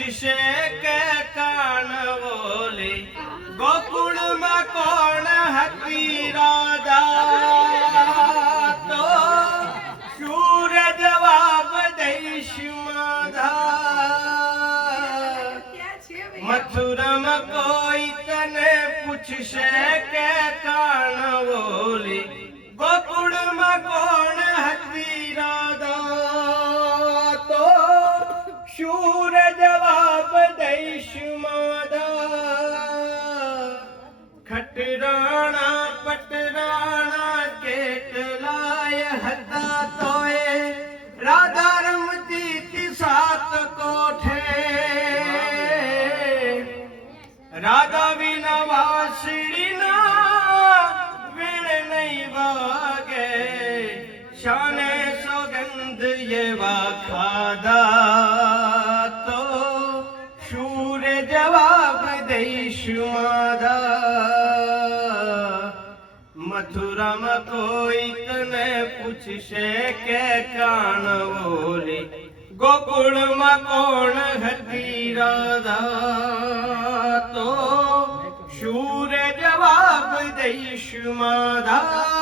પૂછશે કે કાન બોલે ગોકુળમાં કોણ હતી રાધા તો શૂર જવાબ દઈશ માધા મથુરામાં કોઈ તને પૂછશે કે કાન બોલે ગોકુળમાં કોણ હતી રાધા તો શૂર જવાબ દઈશ માધા ખટરાણા પટરાણા કેટલાય હતા તોય રાધા રમતી તી સાત કોઠે રાધા વિના વાસળીના વીણ નહીં વાગે શાને સોગંધ એવા ખાધા તો શૂર જવાબ દઈશ માધા મથુરામાં કોઈ તને પૂછશે કે કાન બોલી ગોકુળમાં કોણ હતી રાધા તો શૂર જવાબ દઈશ માધા